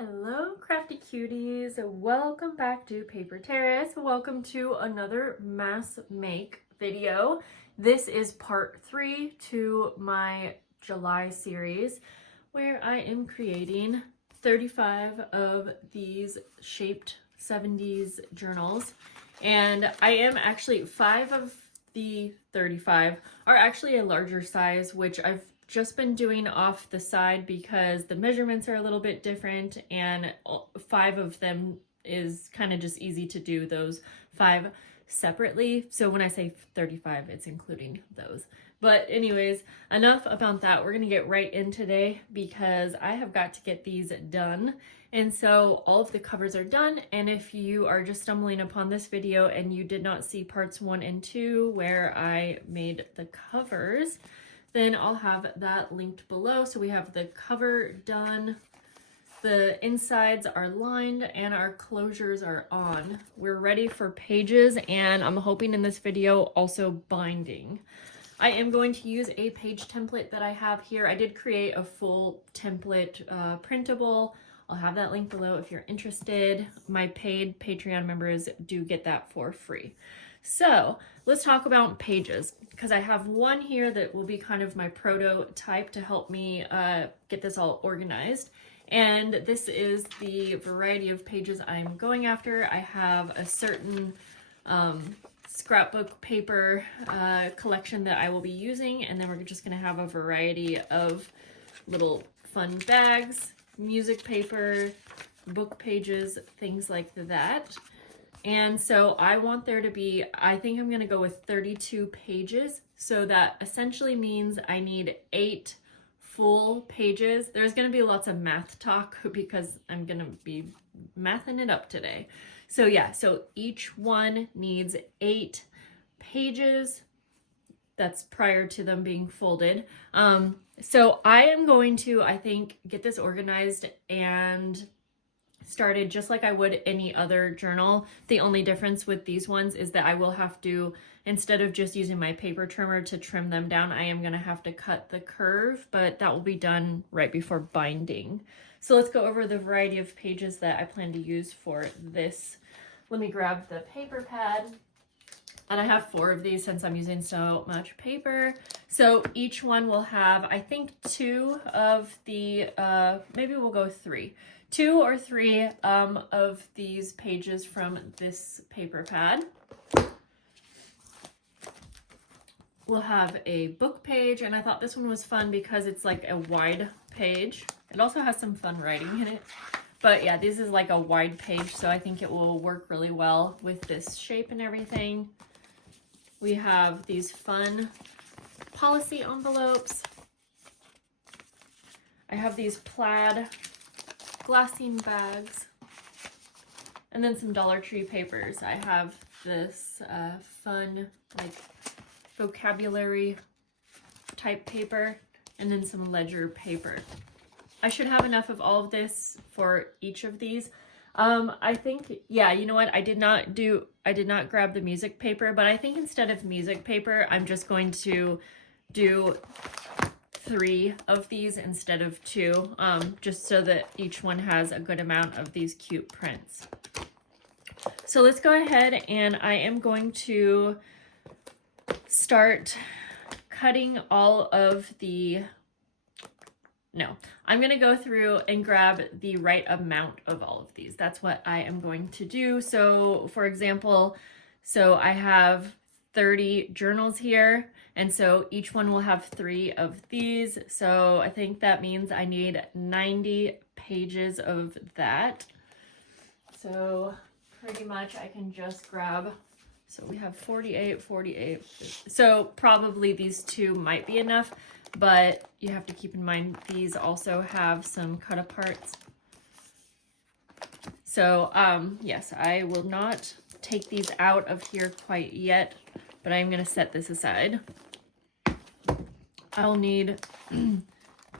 Hello crafty cuties, welcome back to Paper Terrace. Welcome to another mass make video. This is part 3 to my July series where I am creating 35 of these shaped 70s journals, and I am actually 5 of the 35 are actually a larger size, which I've just been doing off the side because the measurements are a little bit different, and 5 of them is kind of just easy to do those 5 separately. So when I say 35, it's including those. But anyways, enough about that. We're gonna get right in today because I have got to get these done. And so all of the covers are done. And if you are just stumbling upon this video and you did not see parts 1 and 2 where I made the covers, then I'll have that linked below. So we have the cover done, the insides are lined, and our closures are on. We're ready for pages, and I'm hoping in this video also binding. I am going to use a page template that I have here. I did create a full template printable. I'll have that linked below if you're interested. My paid Patreon members do get that for free. So let's talk about pages, because I have one here that will be kind of my prototype to help me get this all organized. And this is the variety of pages I'm going after. I have a certain scrapbook paper collection that I will be using, and then we're just going to have a variety of little fun bags, music paper, book pages, things like that. And so I want there to be, I think I'm going to go with 32 pages. So that essentially means I need 8 full pages. There's going to be lots of math talk because I'm going to be mathing it up today. So yeah, so each one needs 8 pages. That's prior to them being folded. So I am going to, I think, get this organized and started just like I would any other journal. The only difference with these ones is that I will have to, instead of just using my paper trimmer to trim them down, I am going to have to cut the curve, but that will be done right before binding. So let's go over the variety of pages that I plan to use for this. Let me grab the paper pad. And I have 4 of these since I'm using so much paper. So each one will have, I think, 2 of the, maybe we'll go 3. 2 or 3 of these pages from this paper pad. We'll have a book page, and I thought this one was fun because it's like a wide page. It also has some fun writing in it. But yeah, this is like a wide page, so I think it will work really well with this shape and everything. We have these fun policy envelopes. I have these plaid glassine bags, and then some Dollar Tree papers. I have this fun like vocabulary type paper, and then some ledger paper. I should have enough of all of this for each of these. I think, yeah, you know what? I did not grab the music paper, but I think instead of music paper, I'm just going to do 3 of these instead of 2, just so that each one has a good amount of these cute prints. So let's go ahead, and I am going to start cutting all of the, no, I'm going to go through and grab the right amount of all of these. That's what I am going to do. So for example, so I have 30 journals here, and so each one will have 3 of these. So I think that means I need 90 pages of that. So pretty much I can just grab, so we have 48, 48. So probably these 2 might be enough, but you have to keep in mind these also have some cut aparts. So yes, I will not take these out of here quite yet, but I'm going to set this aside. I'll need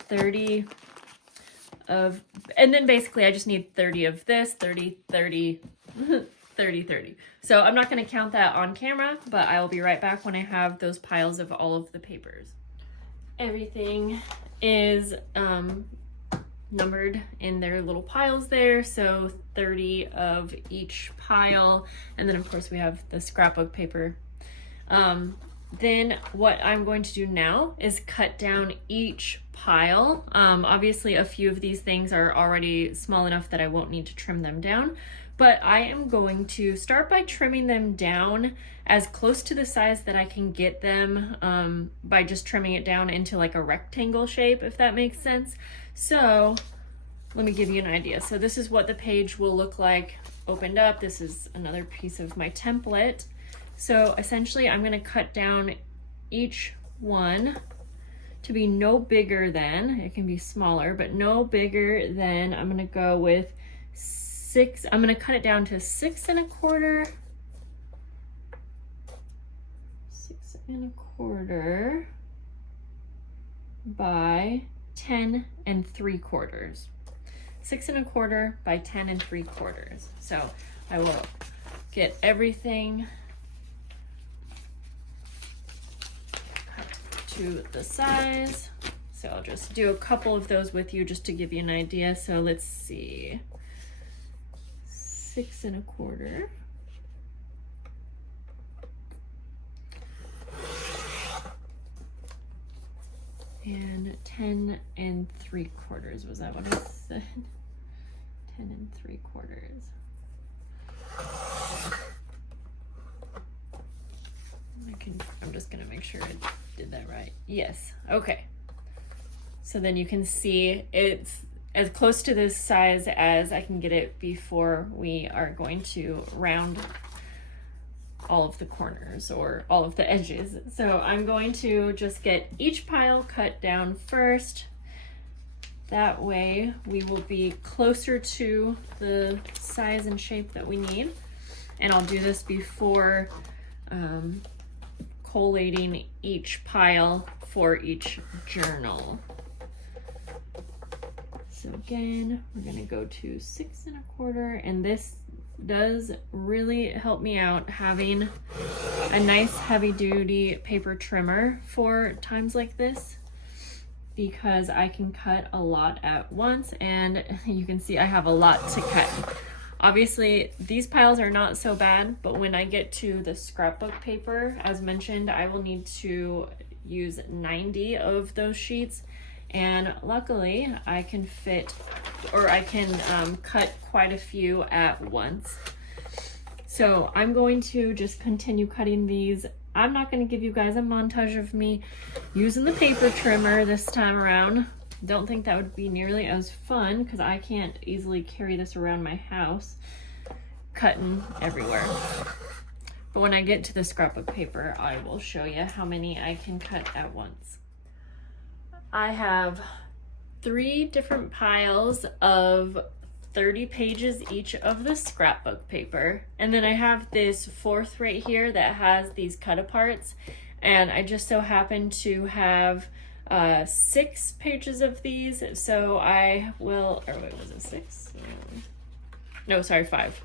30 of, and then basically I just need 30 of this, 30, 30, 30, 30. So I'm not going to count that on camera, but I will be right back when I have those piles of all of the papers. Everything is numbered in their little piles there, so 30 of each pile. And then of course we have the scrapbook paper. Then what I'm going to do now is cut down each pile. Obviously a few of these things are already small enough that I won't need to trim them down, but I am going to start by trimming them down as close to the size that I can get them, by just trimming it down into like a rectangle shape, if that makes sense. So let me give you an idea. So this is what the page will look like opened up. This is another piece of my template. So essentially I'm gonna cut down each one to be no bigger than, it can be smaller, but no bigger than, I'm gonna go with 6, I'm gonna cut it down to 6 1/4, 6 1/4 by 10 3/4. 6 1/4 by 10 3/4. So I will get everything to the size. So I'll just do a couple of those with you just to give you an idea. So let's see, 6 1/4 and 10 3/4. Was that what I said? 10 3/4. I'm just gonna make sure I did that right. Yes, okay. So then you can see it's as close to this size as I can get it before we are going to round all of the corners or all of the edges. So I'm going to just get each pile cut down first. That way we will be closer to the size and shape that we need. And I'll do this before collating each pile for each journal. So again, we're gonna go to 6 1/4, and this does really help me out having a nice heavy duty paper trimmer for times like this, because I can cut a lot at once, and you can see I have a lot to cut. Obviously these piles are not so bad, but when I get to the scrapbook paper, as mentioned, I will need to use 90 of those sheets, and luckily I can fit, or I can cut quite a few at once. So I'm going to just continue cutting these. I'm not going to give you guys a montage of me using the paper trimmer this time around. Don't think that would be nearly as fun because I can't easily carry this around my house cutting everywhere. But when I get to the scrapbook paper, I will show you how many I can cut at once. I have 3 different piles of 30 pages each of the scrapbook paper, and then I have this 4th right here that has these cut aparts, and I just so happen to have 6 pages of these, so I will, or wait, was it 6? No, sorry, 5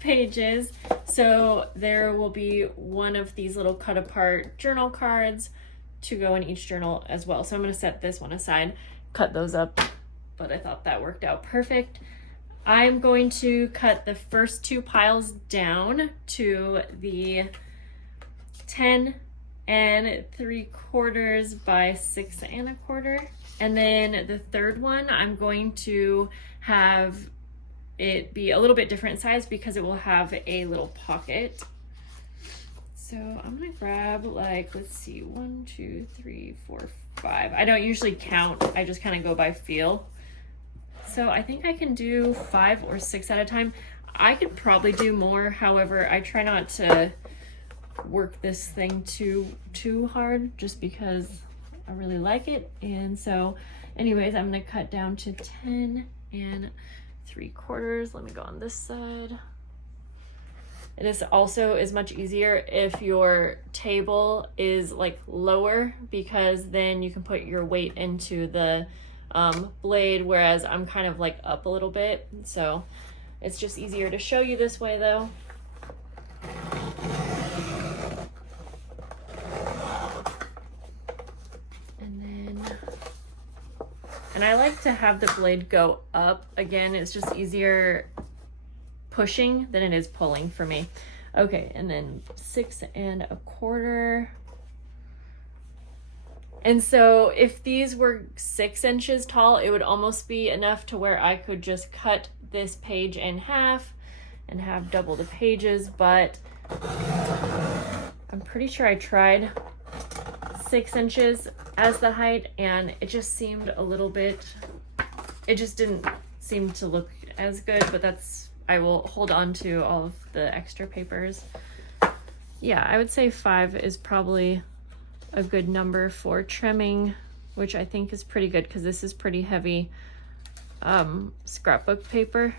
pages. So there will be one of these little cut apart journal cards to go in each journal as well. So I'm going to set this one aside, cut those up, but I thought that worked out perfect. I'm going to cut the first 2 piles down to the 10 3/4 by 6 1/4, and then the 3rd one I'm going to have it be a little bit different size because it will have a little pocket. So I'm gonna grab, like, let's see, 1 2 3 4 5. I don't usually count, I just kind of go by feel. So I think I can do 5 or 6 at a time. I could probably do more, however I try not to work this thing too hard just because I really like it. And so anyways, I'm gonna cut down to 10 3/4. Let me go on this side. And this also is much easier if your table is like lower, because then you can put your weight into the blade, whereas I'm kind of like up a little bit, so it's just easier to show you this way though. And then And I like to have the blade go up. Again, it's just easier pushing than it is pulling for me. Okay, and then 6 1/4. And so if these were 6 inches tall, it would almost be enough to where I could just cut this page in half and have double the pages, but I'm pretty sure I tried 6 inches as the height and it just seemed a little bit, it just didn't seem to look as good, but that's, I will hold on to all of the extra papers. Yeah, I would say 5 is probably a good number for trimming, which I think is pretty good because this is pretty heavy scrapbook paper.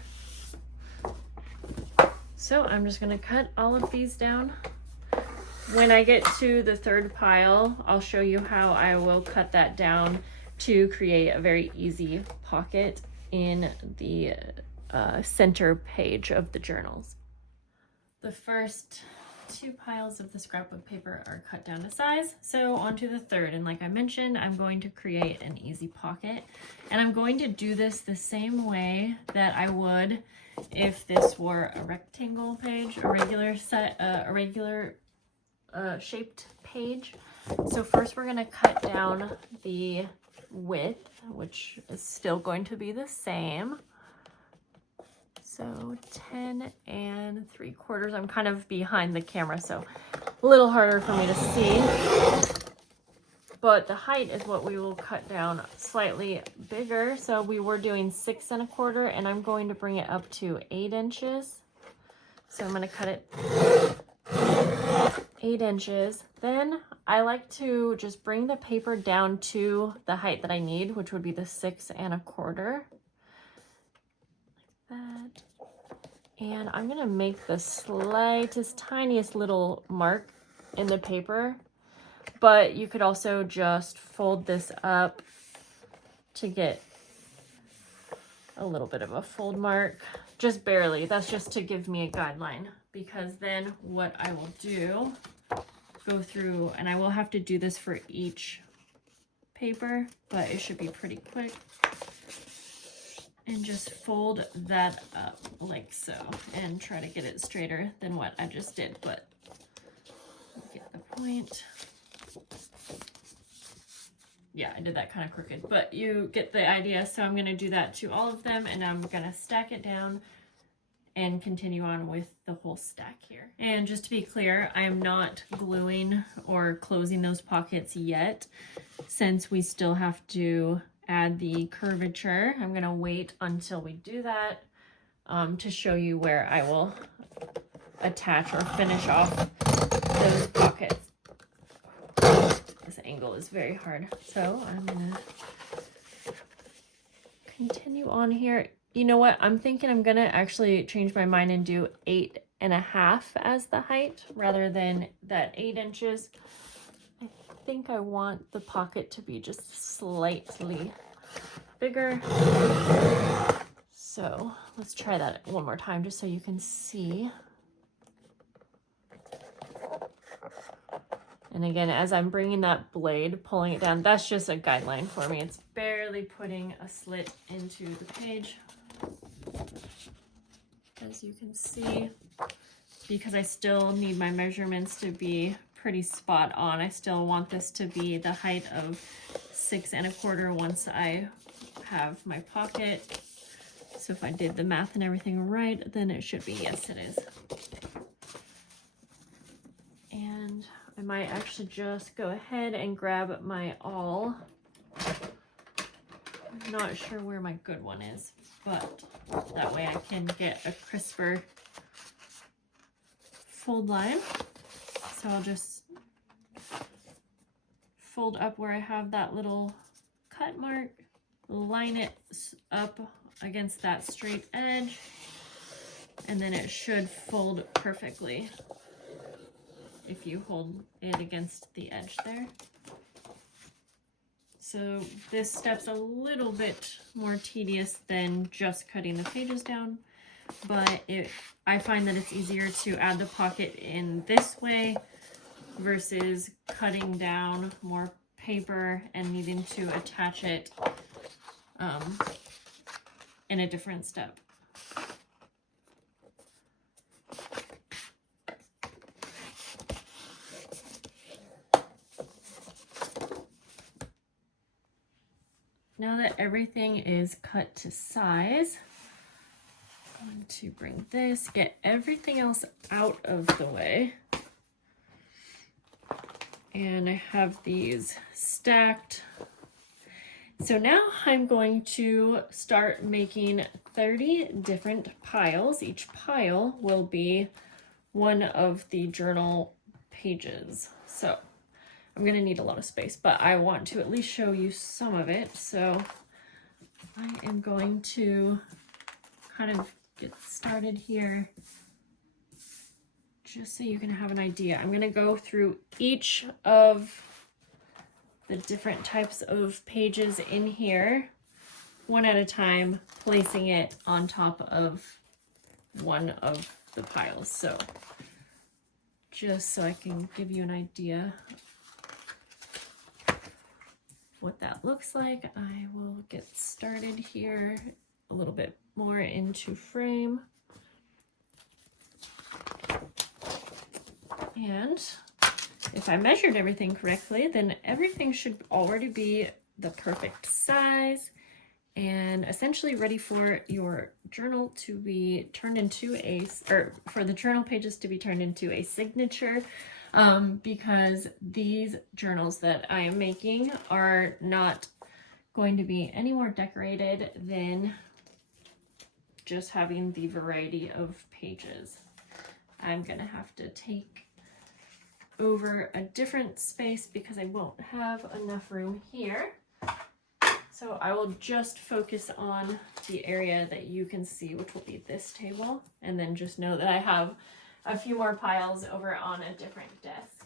So I'm just gonna cut all of these down. When I get to the third pile, I'll show you how I will cut that down to create a very easy pocket in the center page of the journals. The first 2 piles of the scrapbook paper are cut down to size, so onto the third, and like I mentioned, I'm going to create an easy pocket, and I'm going to do this the same way that I would if this were a rectangle page, a regular shaped page. So first we're going to cut down the width, which is still going to be the same. So 10 3/4. I'm kind of behind the camera, so a little harder for me to see. But the height is what we will cut down slightly bigger. So we were doing 6 1/4, and I'm going to bring it up to 8 inches. So I'm going to cut it 8 inches. Then I like to just bring the paper down to the height that I need, which would be the 6 1/4. That. And I'm gonna make the slightest, tiniest little mark in the paper, but you could also just fold this up to get a little bit of a fold mark, just barely. That's just to give me a guideline, because then what I will do, go through, and I will have to do this for each paper, but it should be pretty quick. And just fold that up like so and try to get it straighter than what I just did, but you get the point. Yeah, I did that kind of crooked, but you get the idea. So I'm going to do that to all of them, and I'm going to stack it down and continue on with the whole stack here. And just to be clear, I am not gluing or closing those pockets yet, since we still have to add the curvature. I'm gonna wait until we do that to show you where I will attach or finish off those pockets. This angle is very hard, so I'm gonna continue on here. You know what? I'm thinking I'm gonna actually change my mind and do 8 1/2 as the height rather than that 8 inches. I think I want the pocket to be just slightly bigger. So let's try that one more time just so you can see. And again, as I'm bringing that blade, pulling it down, that's just a guideline for me. It's barely putting a slit into the page, as you can see, because I still need my measurements to be pretty spot on. I still want this to be the height of 6 1/4 once I have my pocket. So if I did the math and everything right, then it should be, yes it is. And I might actually just go ahead and grab my awl. I'm not sure where my good one is, but that way I can get a crisper fold line. So I'll just fold up where I have that little cut mark, line it up against that straight edge, and then it should fold perfectly if you hold it against the edge there. So this step's a little bit more tedious than just cutting the pages down, but I find that it's easier to add the pocket in this way versus cutting down more paper and needing to attach it in a different step. Now that everything is cut to size, I'm going to bring this, get everything else out of the way. And I have these stacked. So now I'm going to start making 30 different piles. Each pile will be one of the journal pages. So I'm gonna need a lot of space, but I want to at least show you some of it. So I am going to kind of get started here just so you can have an idea. I'm gonna go through each of the different types of pages in here, one at a time, placing it on top of one of the piles. So just so I can give you an idea what that looks like, I will get started here a little bit more into frame. And if I measured everything correctly, then everything should already be the perfect size and essentially ready for your journal to be turned into for the journal pages to be turned into a signature. Because these journals that I am making are not going to be any more decorated than just having the variety of pages. I'm gonna have to take over a different space because I won't have enough room here. So I will just focus on the area that you can see, which will be this table, and then just know that I have a few more piles over on a different desk.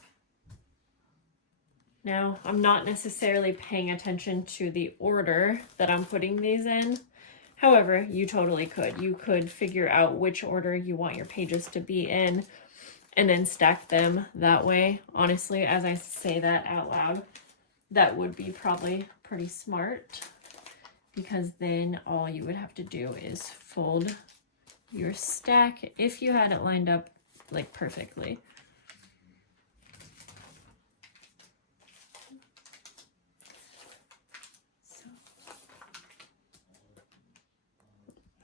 Now, I'm not necessarily paying attention to the order that I'm putting these in. However, you totally could. You could figure out which order you want your pages to be in and then stack them that way. Honestly, as I say that out loud, that would be probably pretty smart, because then all you would have to do is fold your stack if you had it lined up like perfectly. So,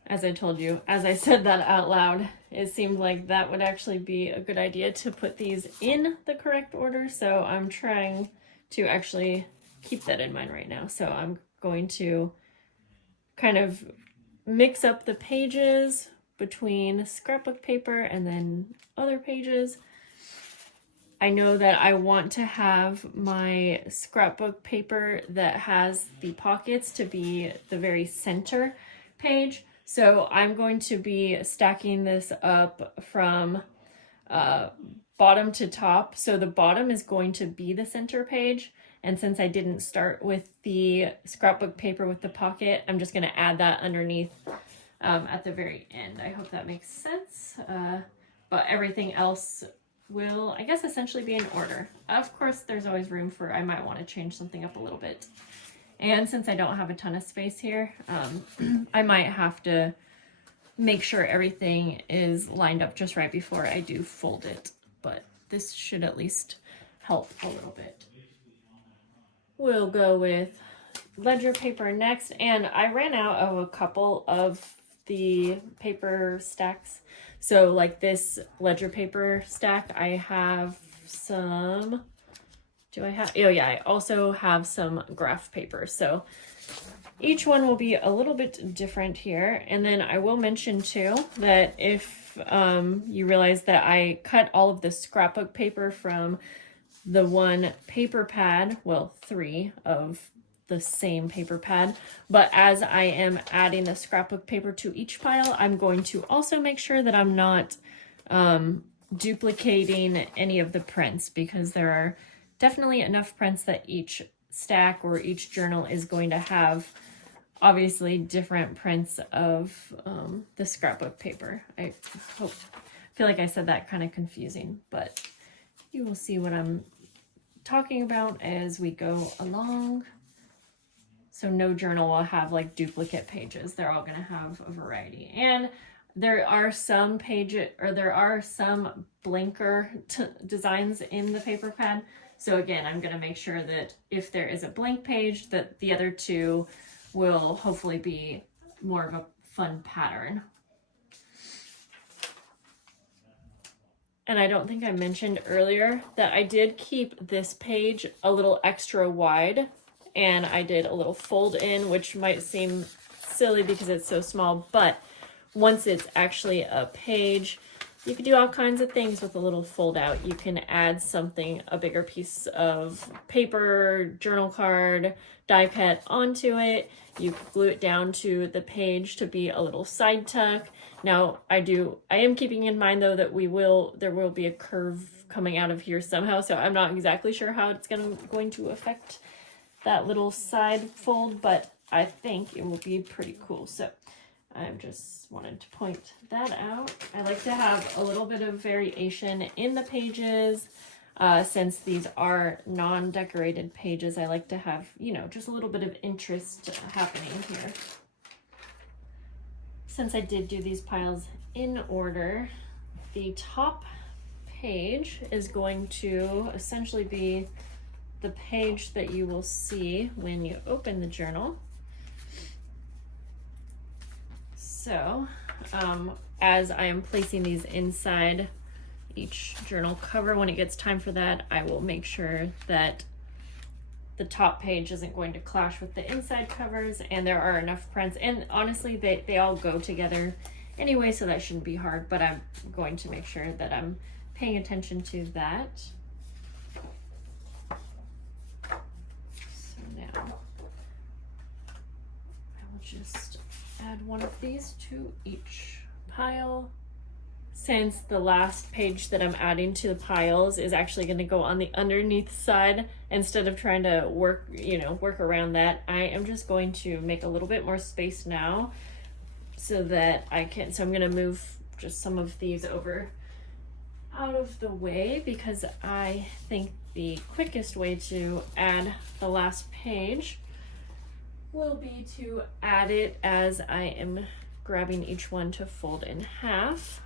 as I told you, as I said that out loud, it seemed like that would actually be a good idea to put these in the correct order. So I'm trying to actually keep that in mind right now. So I'm going to kind of mix up the pages between scrapbook paper and then other pages. I know that I want to have my scrapbook paper that has the pockets to be the very center page. So I'm going to be stacking this up from bottom to top. So the bottom is going to be the center page. And since I didn't start with the scrapbook paper with the pocket, I'm just going to add that underneath at the very end. I hope that makes sense. But everything else will, I guess, essentially be in order. Of course, there's always room for, I might want to change something up a little bit. And since I don't have a ton of space here, I might have to make sure everything is lined up just right before I do fold it. But this should at least help a little bit. We'll go with ledger paper next, and I ran out of a couple of the paper stacks. So like this ledger paper stack, I have some, oh yeah, I also have some graph paper. So each one will be a little bit different here. And then I will mention too that if you realize that I cut all of the scrapbook paper from the one paper pad, well, 3 of the same paper pad, but as I am adding the scrapbook paper to each pile, I'm going to also make sure that I'm not duplicating any of the prints, because there are definitely enough prints that each stack or each journal is going to have obviously different prints of the scrapbook paper. I feel like I said that kind of confusing, but you will see what I'm talking about as we go along. So no journal will have like duplicate pages. They're all going to have a variety. And there are some blinker designs in the paper pad. So again, I'm going to make sure that if there is a blank page, that the other two will hopefully be more of a fun pattern. And I don't think I mentioned earlier that I did keep this page a little extra wide, and I did a little fold in, which might seem silly because it's so small, but once it's actually a page, you can do all kinds of things with a little fold out. You can add something, a bigger piece of paper, journal card, die cut onto it. You can glue it down to the page to be a little side tuck. Now I am keeping in mind though that there will be a curve coming out of here somehow, so I'm not exactly sure how it's going to affect that little side fold, but I think it will be pretty cool. So I just wanted to point that out. I like to have a little bit of variation in the pages. Since these are non-decorated pages, I like to have, just a little bit of interest happening here. Since I did do these piles in order, the top page is going to essentially be the page that you will see when you open the journal. So, as I am placing these inside each journal cover, when it gets time for that, I will make sure that the top page isn't going to clash with the inside covers, and there are enough prints. And honestly, they all go together anyway, so that shouldn't be hard, but I'm going to make sure that I'm paying attention to that. So now I will just add one of these to each pile. Since the last page that I'm adding to the piles is actually going to go on the underneath side, instead of trying to work around that, I am just going to make a little bit more space now so that so I'm going to move just some of these over out of the way, because I think the quickest way to add the last page will be to add it as I am grabbing each one to fold in half.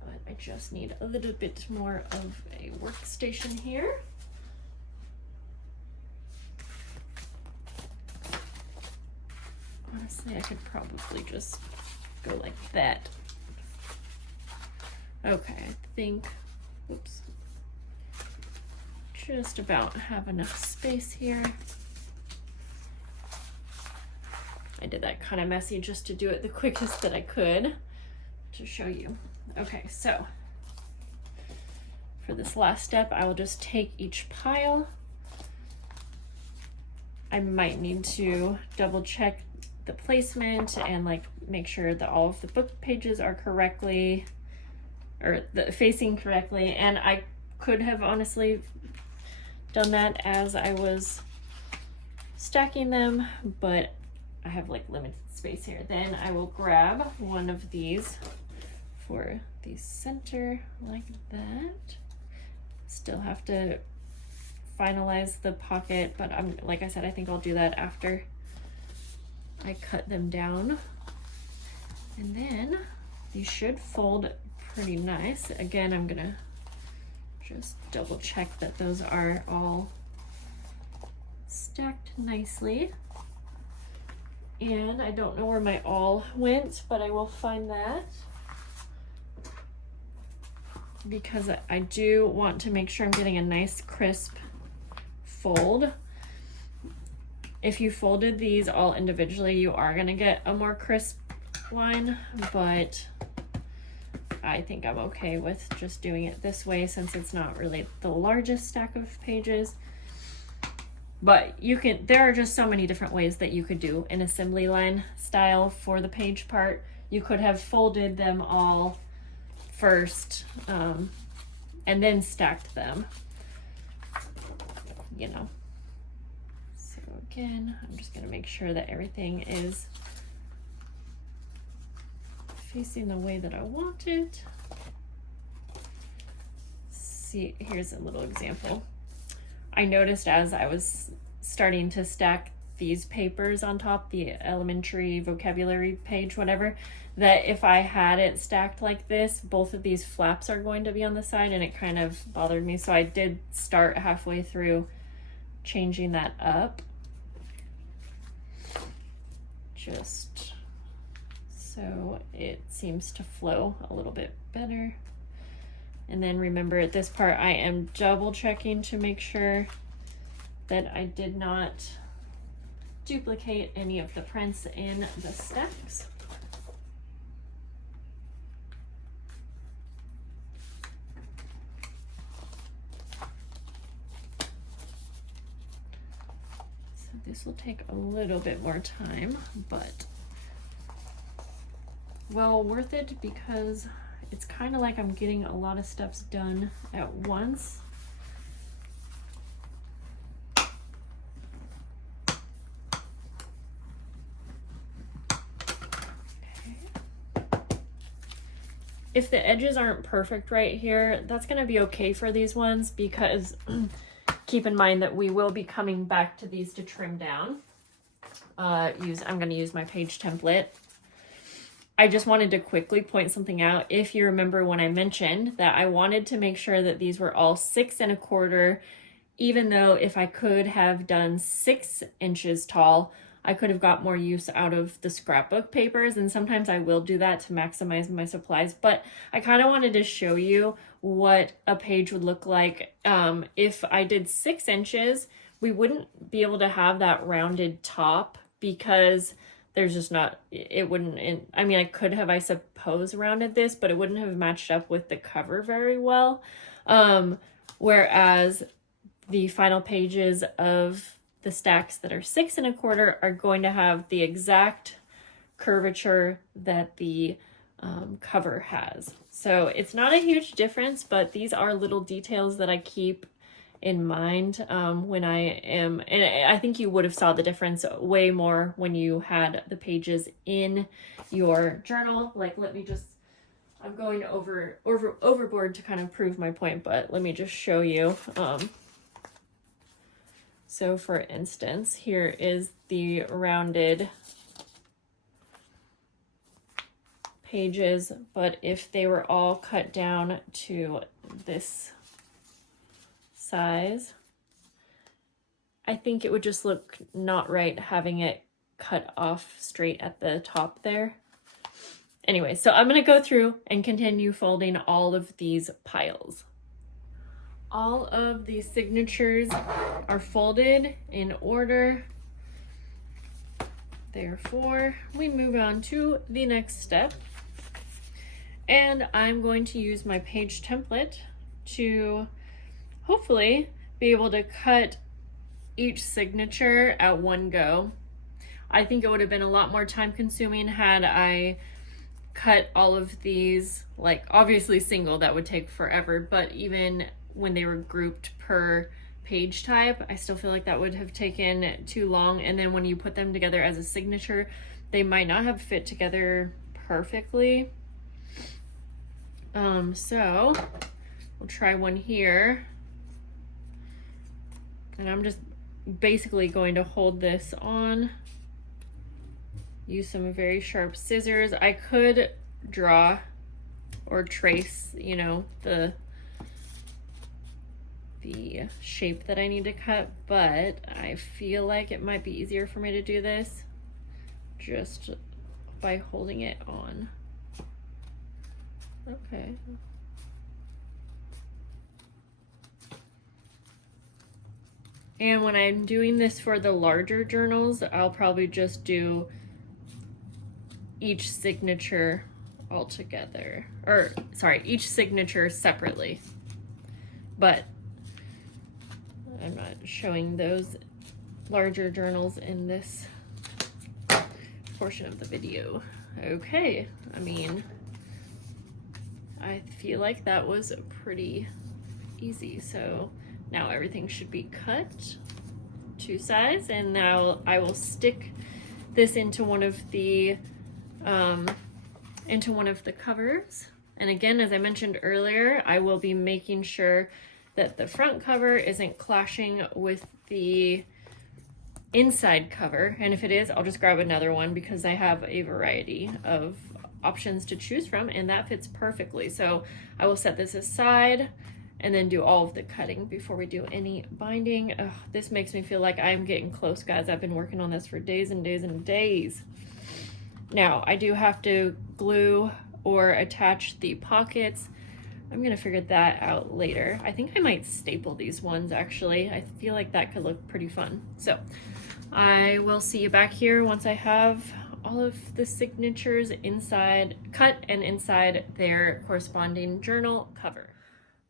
But I just need a little bit more of a workstation here. Honestly, I could probably just go like that. Okay, I think, oops, just about have enough space here. I did that kind of messy just to do it the quickest that I could to show you. Okay, so for this last step, I will just take each pile. I might need to double check the placement and make sure that all of the book pages are correctly, or facing correctly. And I could have honestly done that as I was stacking them, but I have limited space here. Then I will grab one of these for the center like that. Still have to finalize the pocket, but like I said, I think I'll do that after I cut them down. And then these should fold pretty nice. Again, I'm gonna just double check that those are all stacked nicely. And I don't know where my awl went, but I will find that, because I do want to make sure I'm getting a nice crisp fold. If you folded these all individually, you are gonna get a more crisp line, but I think I'm okay with just doing it this way since it's not really the largest stack of pages. But there are just so many different ways that you could do an assembly line style for the page part. You could have folded them all first and then stacked them, So again, I'm just gonna make sure that everything is facing the way that I want it. See, here's a little example. I noticed as I was starting to stack these papers on top, the elementary vocabulary page, whatever, that if I had it stacked like this, both of these flaps are going to be on the side, and it kind of bothered me. So I did start halfway through changing that up, just so it seems to flow a little bit better. And then remember, at this part, I am double checking to make sure that I did not duplicate any of the prints in the stacks. So this will take a little bit more time, but well worth it, because it's kind of like I'm getting a lot of steps done at once. If the edges aren't perfect right here, that's going to be okay for these ones, because keep in mind that we will be coming back to these to trim down. I'm going to use my page template. I just wanted to quickly point something out. If you remember when I mentioned that I wanted to make sure that these were all 6 1/4, even though if I could have done 6 inches tall, I could have got more use out of the scrapbook papers, and sometimes I will do that to maximize my supplies, but I kind of wanted to show you what a page would look like. If I did 6 inches, we wouldn't be able to have that rounded top, because there's just not, it wouldn't, I mean, I could have, I suppose, rounded this, but it wouldn't have matched up with the cover very well. Whereas the final pages of the stacks that are 6 1/4 are going to have the exact curvature that the cover has. So it's not a huge difference, but these are little details that I keep in mind when I am, and I think you would have saw the difference way more when you had the pages in your journal. Like, let me just, I'm going overboard to kind of prove my point, but let me just show you. So for instance, here is the rounded pages, but if they were all cut down to this size, I think it would just look not right having it cut off straight at the top there. Anyway, so I'm going to go through and continue folding all of these piles. All of these signatures are folded in order. Therefore, we move on to the next step. And I'm going to use my page template to hopefully be able to cut each signature at one go. I think it would have been a lot more time consuming had I cut all of these, like obviously single, that would take forever, but even when they were grouped per page type, I still feel like that would have taken too long. And then when you put them together as a signature, they might not have fit together perfectly. So we'll try one here. And I'm just basically going to hold this on, use some very sharp scissors. I could draw or trace, you know, the shape that I need to cut, but I feel like it might be easier for me to do this just by holding it on. Okay. And when I'm doing this for the larger journals, I'll probably just do each signature all together, or sorry, each signature separately. But I'm not showing those larger journals in this portion of the video. Okay, I mean, I feel like that was pretty easy. So now everything should be cut to size, and now I will stick this into one of the covers. And again, as I mentioned earlier, I will be making sure that the front cover isn't clashing with the inside cover, and if it is, I'll just grab another one because I have a variety of options to choose from, and that fits perfectly. So I will set this aside and then do all of the cutting before we do any binding. Ugh, this makes me feel like I'm getting close, guys. I've been working on this for days and days and days. Now, I do have to glue or attach the pockets. I'm gonna figure that out later. I think I might staple these ones, actually. I feel like that could look pretty fun. So I will see you back here once I have all of the signatures inside cut and inside their corresponding journal cover.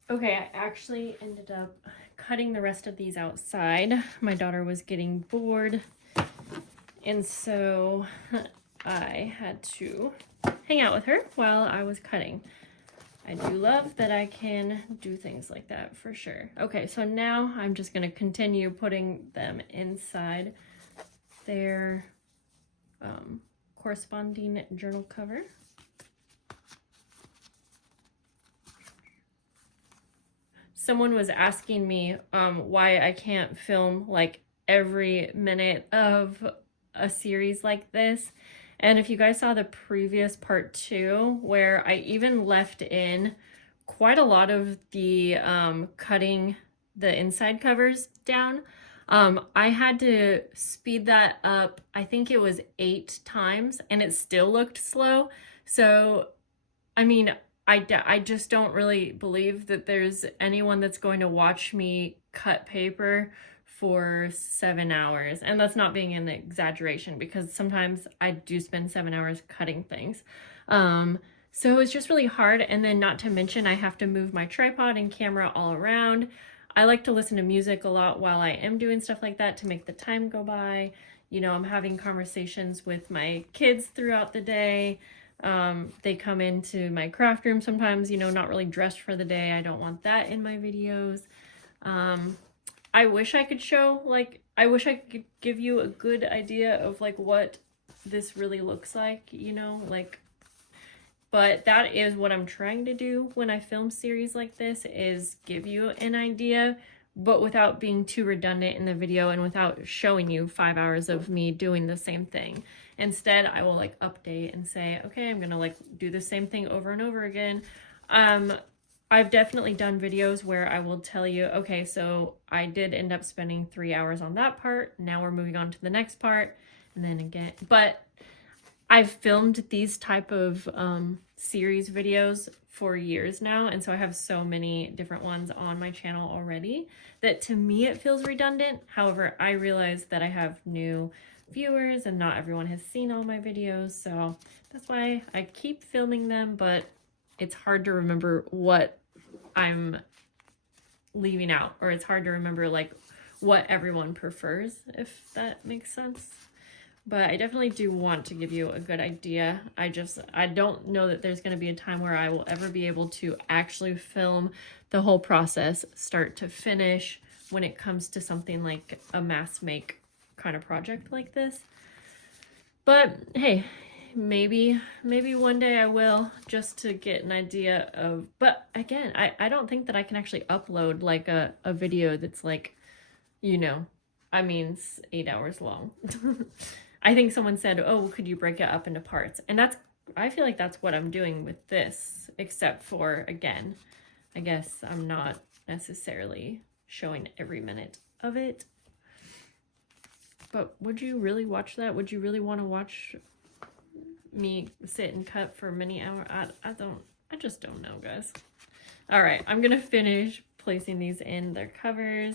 Okay, I actually ended up cutting the rest of these outside. My daughter was getting bored, and so I had to hang out with her while I was cutting. I do love that I can do things like that, for sure. Okay, so now I'm just gonna continue putting them inside their corresponding journal cover. Someone was asking me why I can't film like every minute of a series like this. And if you guys saw the previous part 2, where I even left in quite a lot of the cutting the inside covers down, I had to speed that up. I think it was 8 times, and it still looked slow. So, I mean, I just don't really believe that there's anyone that's going to watch me cut paper for 7 hours. And that's not being an exaggeration, because sometimes I do spend 7 hours cutting things. So it's just really hard. And then not to mention, I have to move my tripod and camera all around. I like to listen to music a lot while I am doing stuff like that to make the time go by. You know, I'm having conversations with my kids throughout the day. They come into my craft room sometimes, you know, not really dressed for the day. I don't want that in my videos. I wish I could show, like, I wish I could give you a good idea of like what this really looks like, you know, like, but that is what I'm trying to do when I film series like this, is give you an idea, but without being too redundant in the video and without showing you 5 hours of me doing the same thing. Instead, I will like update and say, okay, I'm gonna like do the same thing over and over again. I've definitely done videos where I will tell you, okay, so I did end up spending 3 hours on that part. Now we're moving on to the next part, and then again, but I've filmed these type of series videos for years now, and so I have so many different ones on my channel already that to me it feels redundant. However, I realize that I have new viewers and not everyone has seen all my videos, so that's why I keep filming them, but it's hard to remember what I'm leaving out, or it's hard to remember like what everyone prefers, if that makes sense. But I definitely do want to give you a good idea. I don't know that there's going to be a time where I will ever be able to actually film the whole process start to finish when it comes to something like a mass make kind of project like this. But hey, maybe one day I will, just to get an idea of, but again, I don't think that I can actually upload like a video that's like, you know, I mean, it's 8 hours long. I think someone said, oh, could you break it up into parts? And I feel like that's what I'm doing with this, except for, again, I guess I'm not necessarily showing every minute of it. But would you really watch that? Would you really want to watch me sit and cut for many hours? I just don't know, guys. All right, I'm gonna finish placing these in their covers.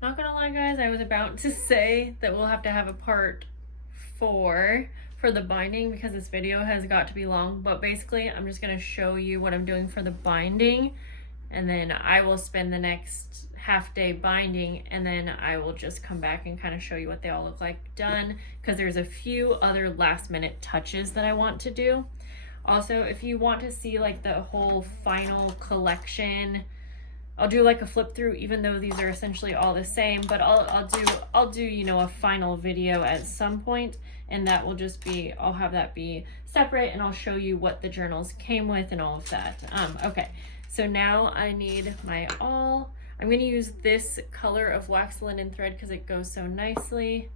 Not gonna lie, guys, I was about to say that we'll have to have a part 4 for the binding because this video has got to be long, but basically I'm just gonna show you what I'm doing for the binding, and then I will spend the next half day binding, and then I will just come back and kind of show you what they all look like done, because there's a few other last minute touches that I want to do. Also, if you want to see like the whole final collection, I'll do like a flip through, even though these are essentially all the same, but I'll do, you know, a final video at some point, and that will just be, I'll have that be separate, and I'll show you what the journals came with and all of that. Okay, so now I need my awl. I'm going to use this color of wax linen thread because it goes so nicely.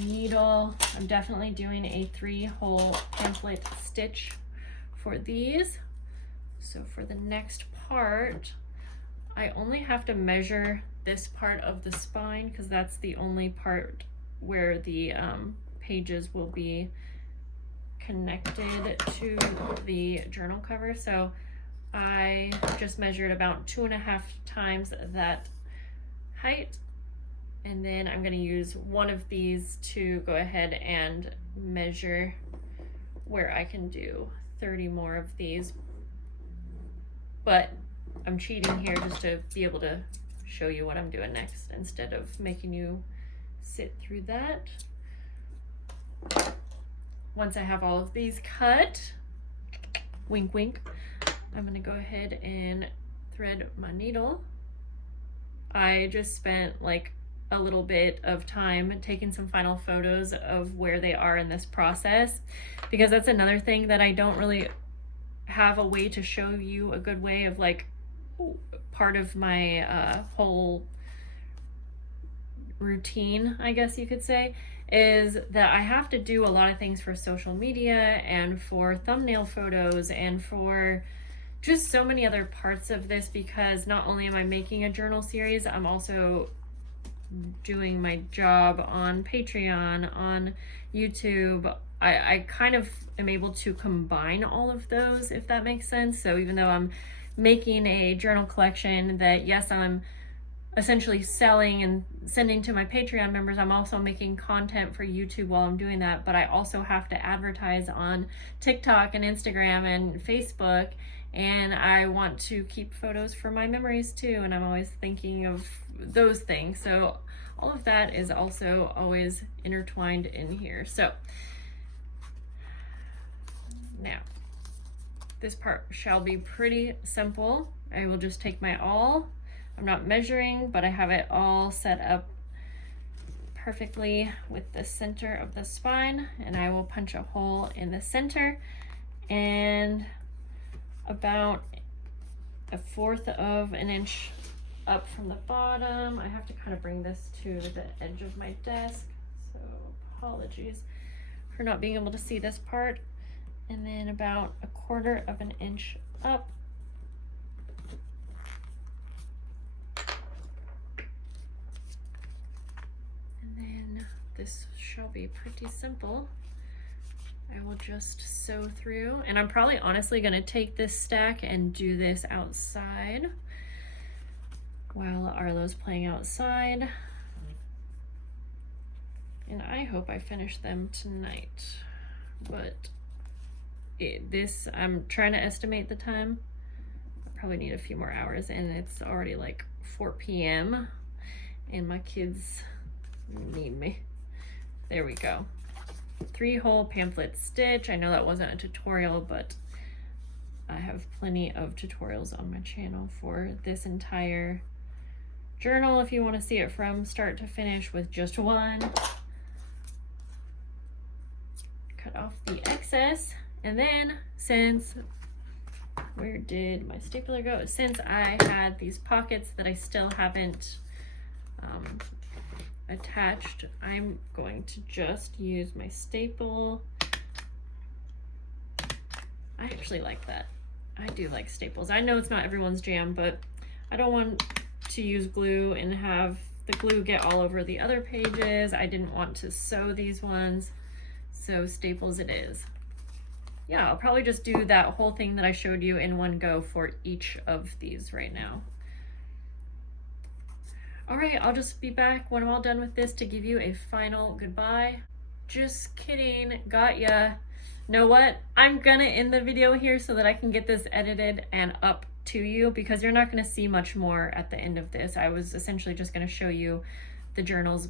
Needle. I'm definitely doing a 3-hole pamphlet stitch for these. So for the next part, I only have to measure this part of the spine because that's the only part where the pages will be connected to the journal cover. So I just measured about 2.5 times that height, and then I'm going to use one of these to go ahead and measure where I can do 30 more of these, but I'm cheating here just to be able to show you what I'm doing next instead of making you sit through that. Once I have all of these cut, wink wink, I'm gonna go ahead and thread my needle. I just spent like a little bit of time taking some final photos of where they are in this process, because that's another thing that I don't really have a way to show you a good way of, like, part of my whole routine, I guess you could say, is that I have to do a lot of things for social media and for thumbnail photos and for just so many other parts of this, because not only am I making a journal series, I'm also doing my job on Patreon, on YouTube. I kind of am able to combine all of those, if that makes sense. So even though I'm making a journal collection that, yes, I'm essentially selling and sending to my Patreon members, I'm also making content for YouTube while I'm doing that, but I also have to advertise on TikTok and Instagram and Facebook, and I want to keep photos for my memories too, and I'm always thinking of those things. So all of that is also always intertwined in here. So now this part shall be pretty simple. I will just take my awl. I'm not measuring, but I have it all set up perfectly with the center of the spine, and I will punch a hole in the center and about 1/4 of an inch up from the bottom. I have to kind of bring this to the edge of my desk, so apologies for not being able to see this part. And then about 1/4 of an inch up. And then this shall be pretty simple. I will just sew through, and I'm probably honestly going to take this stack and do this outside while Arlo's playing outside. And I hope I finish them tonight, but I'm trying to estimate the time. I probably need a few more hours, and it's already like 4 p.m. and my kids need me. There we go. 3-hole pamphlet stitch. I know that wasn't a tutorial, but I have plenty of tutorials on my channel for this entire journal if you want to see it from start to finish with just one. Cut off the excess. And then, where did my stapler go? Since I had these pockets that I still haven't attached, I'm going to just use my staple. I actually like that. I do like staples. I know it's not everyone's jam, but I don't want to use glue and have the glue get all over the other pages. I didn't want to sew these ones, so staples it is. Yeah, I'll probably just do that whole thing that I showed you in one go for each of these right now. All right, I'll just be back when I'm all done with this to give you a final goodbye. Just kidding, got ya. Know what? I'm gonna end the video here so that I can get this edited and up to you, because you're not gonna see much more at the end of this. I was essentially just gonna show you the journals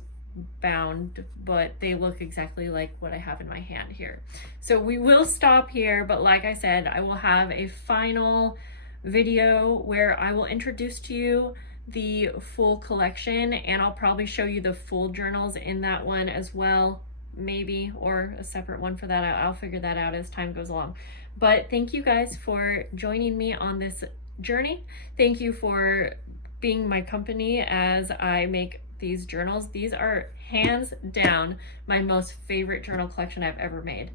bound, but they look exactly like what I have in my hand here. So we will stop here, but like I said, I will have a final video where I will introduce to you the full collection, and I'll probably show you the full journals in that one as well, maybe, or a separate one for that. I'll figure that out as time goes along. But thank you guys for joining me on this journey. Thank you for being my company as I make these journals. These are hands down my most favorite journal collection I've ever made.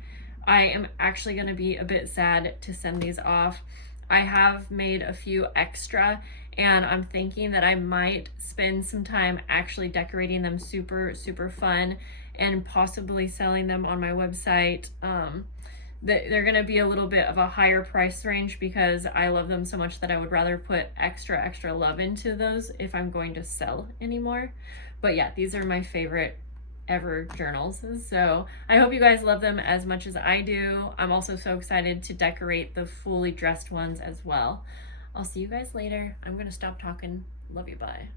I am actually going to be a bit sad to send these off. I have made a few extra, and I'm thinking that I might spend some time actually decorating them super, super fun and possibly selling them on my website. They're going to be a little bit of a higher price range because I love them so much that I would rather put extra love into those if I'm going to sell anymore. But yeah, these are my favorite ever journals. So I hope you guys love them as much as I do. I'm also so excited to decorate the fully dressed ones as well. I'll see you guys later. I'm gonna stop talking. Love you, bye.